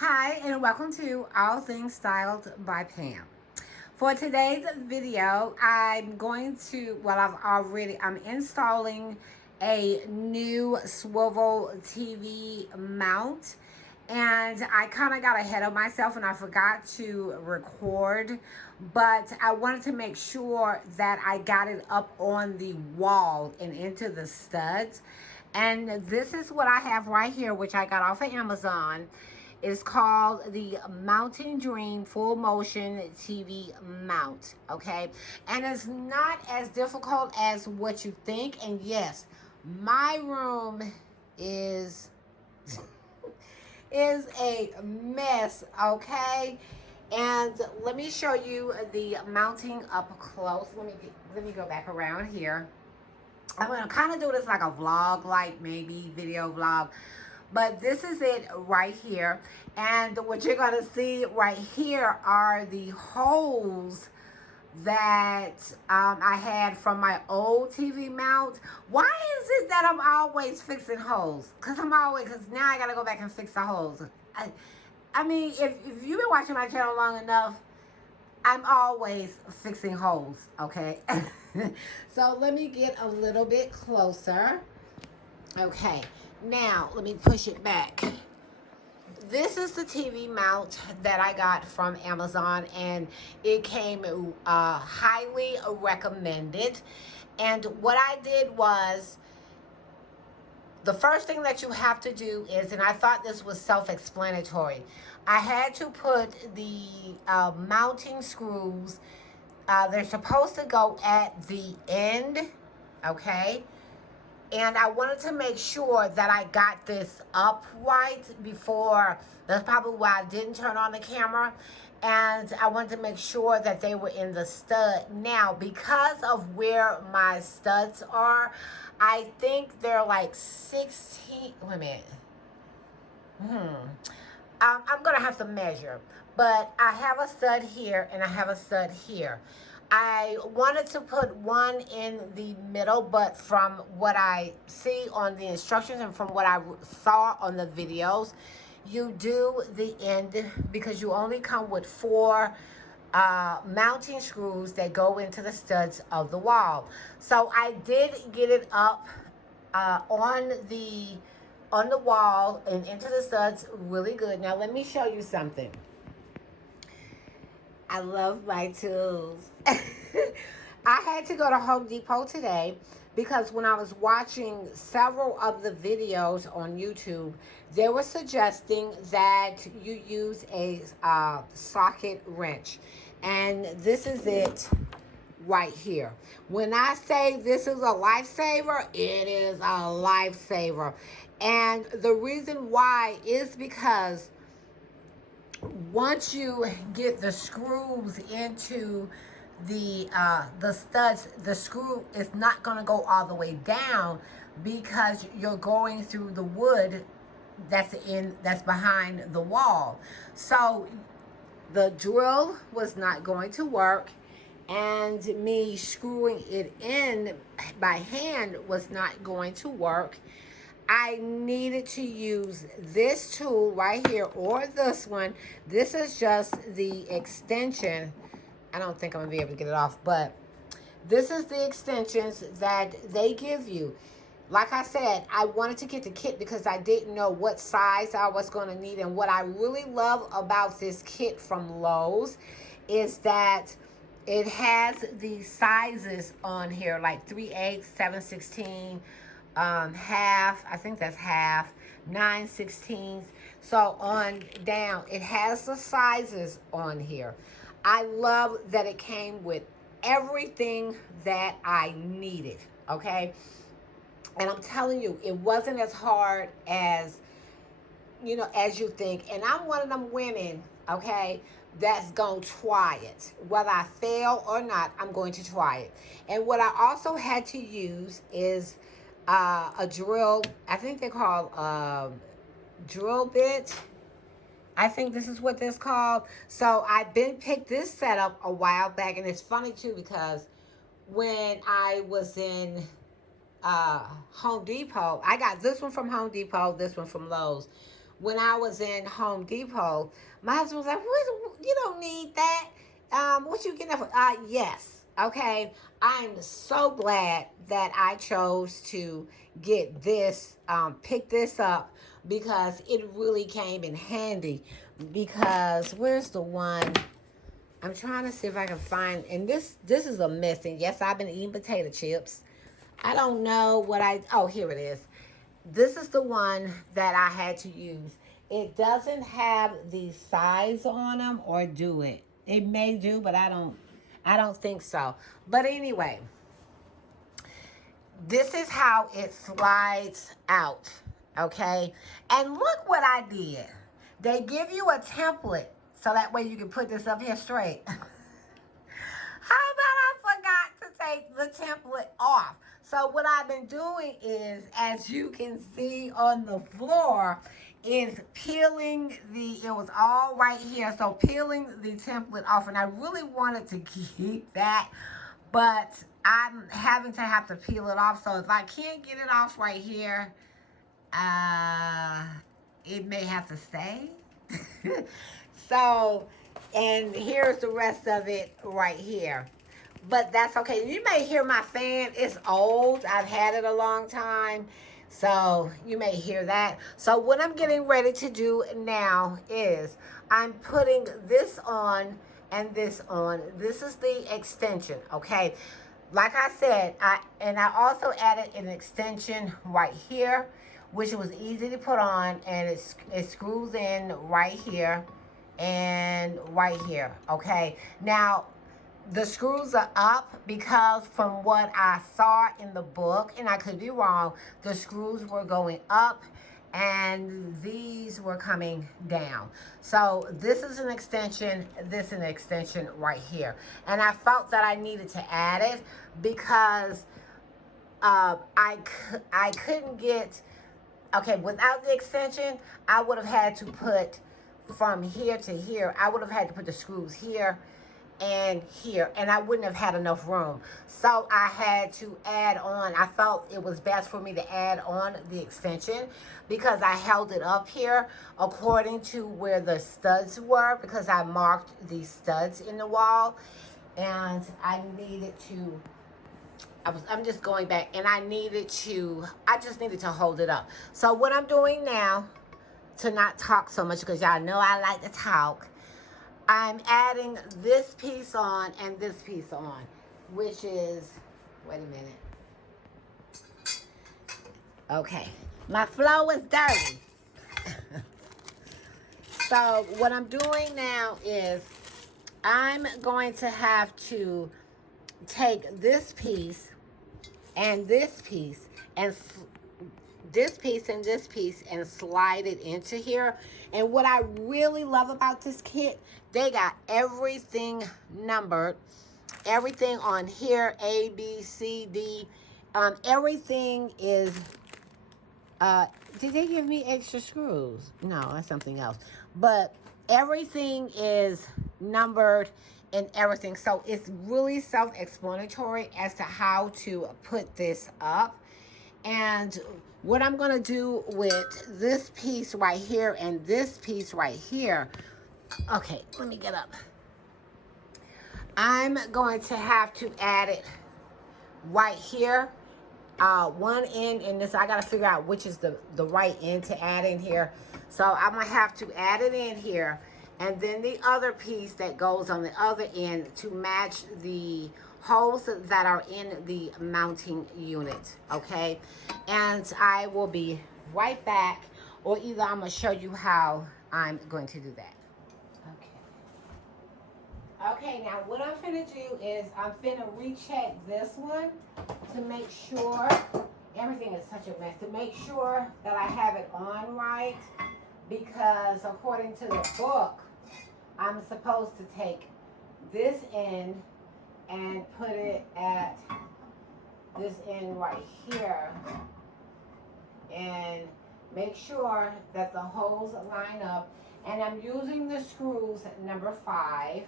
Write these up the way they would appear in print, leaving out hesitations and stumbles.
Hi, and welcome to All Things Styled by Pam. For today's video, I'm installing a new swivel TV mount. And I kind of got ahead of myself and I forgot to record, but I wanted to make sure that I got it up on the wall and into the studs. And this is what I have right here, which I got off of Amazon. It's called the Mountain Dream Full Motion TV Mount, okay? And it's not as difficult as what you think. And yes, my room is is a mess, okay? And let me show you the mounting up close. Let me go back around here. I'm gonna kind of do this like a vlog, like maybe video vlog. But this is it right here. And what you're gonna see right here are the holes that I had from my old TV mount. Why is it that I'm always fixing holes? Because now I gotta go back and fix the holes. I mean, if you've been watching my channel long enough, I'm always fixing holes, okay? So let me get a little bit closer. Okay, now let me push it back. This is the TV mount that I got from Amazon, and it came highly recommended. And what I did was, the first thing that you have to do is, and I thought this was self-explanatory, I had to put the mounting screws, they're supposed to go at the end, okay? And I wanted to make sure that I got this upright before. That's probably why I didn't turn on the camera. And I wanted to make sure that they were in the stud. Now, because of where my studs are, I think they're like 16. Wait a minute. I'm going to have to measure. But I have a stud here and I have a stud here. I wanted to put one in the middle, but from what I see on the instructions and from what I saw on the videos, you do the end because you only come with 4 mounting screws that go into the studs of the wall. So I did get it up on the wall and into the studs really good. Now let me show you something. I love my tools. I had to go to Home Depot today because when I was watching several of the videos on YouTube, they were suggesting that you use a socket wrench. And this is it right here. When I say this is a lifesaver, it is a lifesaver. And the reason why is because once you get the screws into the studs, the screw is not going to go all the way down because you're going through the wood that's behind the wall. So the drill was not going to work, and me screwing it in by hand was not going to work. I needed to use this tool right here or this one. This is just the extension. I don't think I'm going to be able to get it off, but this is the extensions that they give you. Like I said, I wanted to get the kit because I didn't know what size I was going to need. And what I really love about this kit from Lowe's is that it has the sizes on here, like 3/8, 7/16, half, I think that's half, 9/16. So on down, it has the sizes on here. I love that it came with everything that I needed, okay? And I'm telling you, it wasn't as hard as, as you think. And I'm one of them women, okay, that's going to try it. Whether I fail or not, I'm going to try it. And what I also had to use is a drill. I think they call drill bit. I think this is what this called. So I've been picked this setup a while back. And it's funny, too, because when I was in Home Depot, I got this one from Home Depot, this one from Lowe's. when I was in Home Depot, my husband was like, what, you don't need that. What you getting that for? Yes. Okay. I'm so glad that I chose to get this, pick this up because it really came in handy. Because where's the one? I'm trying to see if I can find, and this is a mess. And yes, I've been eating potato chips. I don't know what oh, here it is. This is the one that I had to use. It doesn't have the size on them, or do it? It may do, but I don't think so. But anyway, this is how it slides out, okay? And look what I did. They give you a template so that way you can put this up here straight. How about I forgot to take the template off? So what I've been doing is, as you can see on the floor, is peeling it was all right here, so peeling the template off, and I really wanted to keep that, but I'm having to have to peel it off, so if I can't get it off right here, it may have to stay. So, and here's the rest of it right here. But that's okay. You may hear my fan. It's old. I've had it a long time. So you may hear that. So what I'm getting ready to do now is I'm putting this on and this on. This is the extension, okay? Like I said, I also added an extension right here, which was easy to put on, and it screws in right here and right here, okay? Now, the screws are up because from what I saw in the book, and I could be wrong, the screws were going up and these were coming down. So this is an extension, this is an extension right here. And I felt that I needed to add it because I couldn't get, okay, without the extension, I would have had to put from here to here, I would have had to put the screws here and here, and I wouldn't have had enough room. So I had to add on. I felt it was best for me to add on the extension because I held it up here according to where the studs were, because I marked these studs in the wall, and I needed to, I'm just going back, and I just needed to hold it up. So what I'm doing now, to not talk so much because y'all know I like to talk, I'm adding this piece on and this piece on, which is, wait a minute. Okay, my flow is dirty. So what I'm doing now is I'm going to have to take this piece and this piece and this piece and this piece and slide it into here. And what I really love about this kit, they got everything numbered, everything on here, A, B, C, D. Everything is, did they give me extra screws? No, that's something else. But everything is numbered and everything. So it's really self-explanatory as to how to put this up. And what I'm going to do with this piece right here and this piece right here, okay, let me get up. I'm going to have to add it right here, one end in this. I got to figure out which is the right end to add in here. So I'm going to have to add it in here, and then the other piece that goes on the other end to match the holes that are in the mounting unit, okay? And I will be right back, or either I'm going to show you how I'm going to do that. Okay, now what I'm finna do is I'm finna recheck this one to make sure, everything is such a mess, to make sure that I have it on right, because according to the book, I'm supposed to take this end and put it at this end right here and make sure that the holes line up. And I'm using the screws number 5.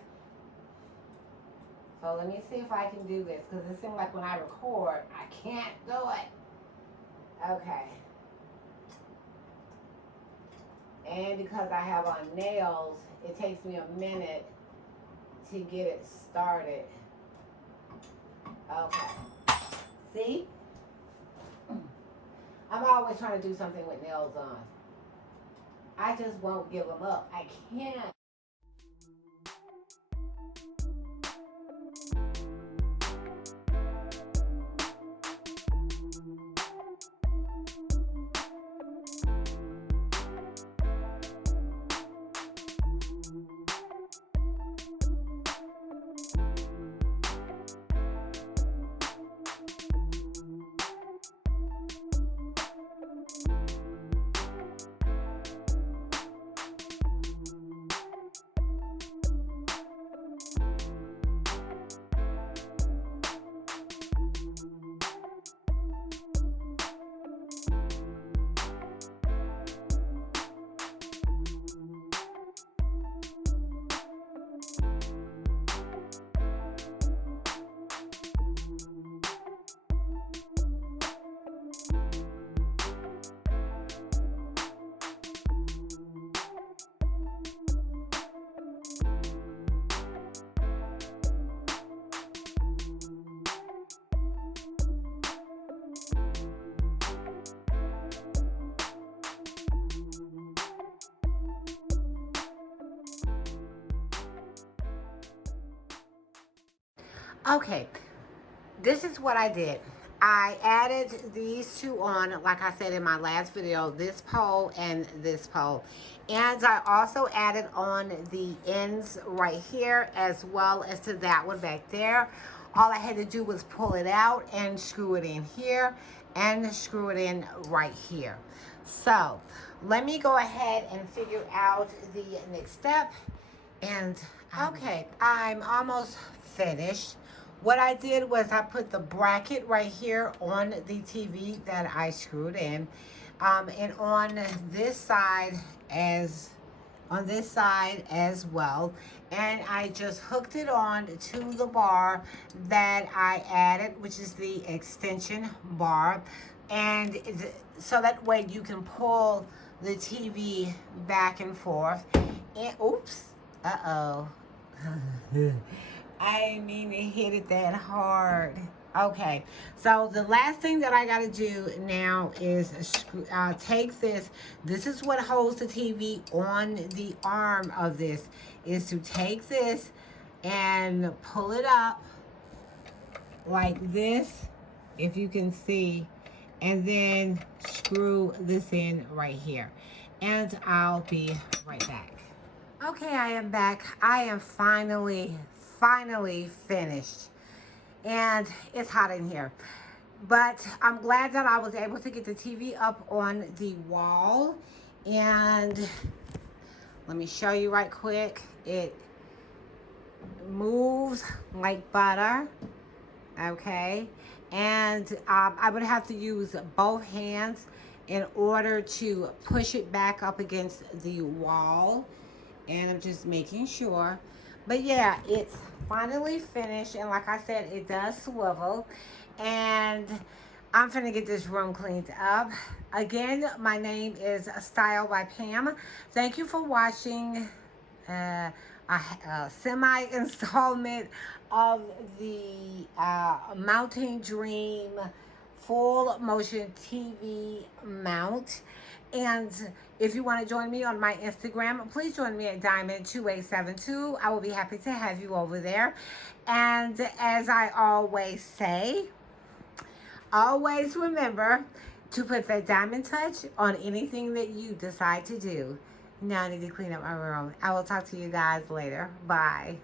So let me see if I can do this, because it seems like when I record, I can't do it. Okay. And because I have on nails, it takes me a minute to get it started. Okay. See? I'm always trying to do something with nails on. I just won't give them up. I can't. Okay, this is what I did. I added these two on, like I said in my last video, this pole and this pole. And I also added on the ends right here as well as to that one back there. All I had to do was pull it out and screw it in here and screw it in right here. So let me go ahead and figure out the next step. And okay, I'm almost finished. What I did was I put the bracket right here on the TV that I screwed in, and on this side as well, and I just hooked it on to the bar that I added, which is the extension bar, and so that way you can pull the TV back and forth. And oops, I didn't mean to hit it that hard. Okay, so the last thing that I got to do now is take this. This is what holds the TV on the arm of this, is to take this and pull it up like this, if you can see, and then screw this in right here. And I'll be right back. Okay, I am back. I am finally finished. And it's hot in here. But I'm glad that I was able to get the TV up on the wall. And let me show you right quick. It moves like butter. Okay. And I would have to use both hands in order to push it back up against the wall. And I'm just making sure. But yeah, it's finally finished. And like I said, it does swivel. And I'm finna get this room cleaned up. Again, my name is Style by Pam. Thank you for watching a semi-installment of the Mountain Dream full motion TV mount. And if you want to join me on my Instagram, please join me at Diamond2872. I will be happy to have you over there. And as I always say, always remember to put that diamond touch on anything that you decide to do. Now I need to clean up my room. I will talk to you guys later. Bye.